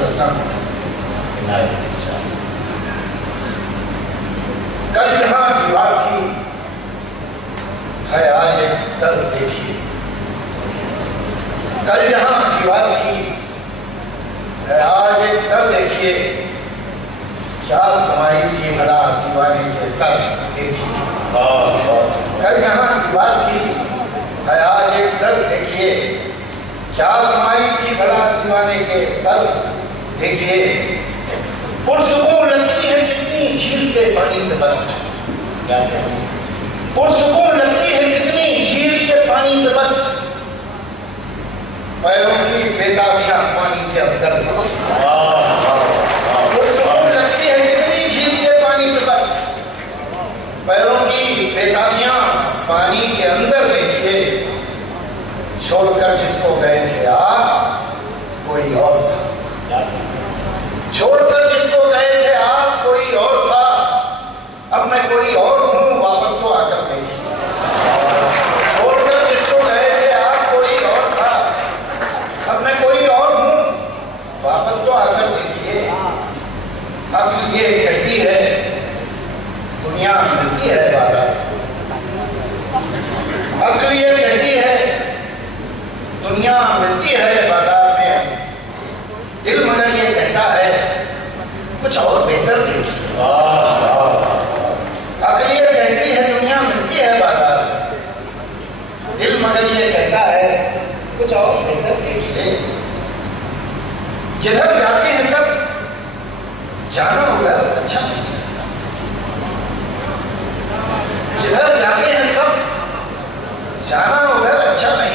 کرتا ہوں کل یہاں دیوار تھی ہے آج ایک در دیکھیے. کل یہاں دیوار تھی ہے آج ایک در دیکھیے. کیا سمائی تھی بھلا دیوانے کے سر دیکھیے. کل یہاں دیوار تھی ہے آج ایک در دیکھیے. کیا سمائی تھی بھلا دیوانے کے سر دیکھیے. پرسکون لگتی ہے کتنی جھیل کے پانی پہ بچ. پرسکون لگتی ہے کتنی جھیل کے پانی پہ بچ. پیروں کی بیتابیاں پانی کے اندر. پرسکون لگتی ہے کتنی جھیل کے پانی پہ بچ. پیروں کی بیتابیاں پانی کے اندر دیکھیے. چھوڑ کر جس کو گئے تھے آپ کوئی اور تھا. چھوڑ کر جس کو گئے تھے آپ کوئی اور تھا. اب میں کوئی اور ہوں واپس تو آ کر دیکھیے. چھوڑ کر جس کو گئے تھے آپ کوئی اور تھا. اب میں کوئی اور ہوں واپس تو آ کر دیکھیے. اب یہ کہتی ہے دنیا ملتی ہے بازار. عقل یہ کہتی ہے دنیا ملتی ہے بازار میں. دل مگر یہ کہتا ہے کچھ اور بہتر دیکھیے. عقل یہ کہتی ہے دنیا ملتی ہے بازار میں. دل مگر یہ کہتا ہے کچھ اور بہتر دیکھیے. جدھر جاتے ہیں سب جانا ہوگا اچھا نہیں لگتا. جدھر جاتے ہیں سب جانا ہوگا اچھا نہیں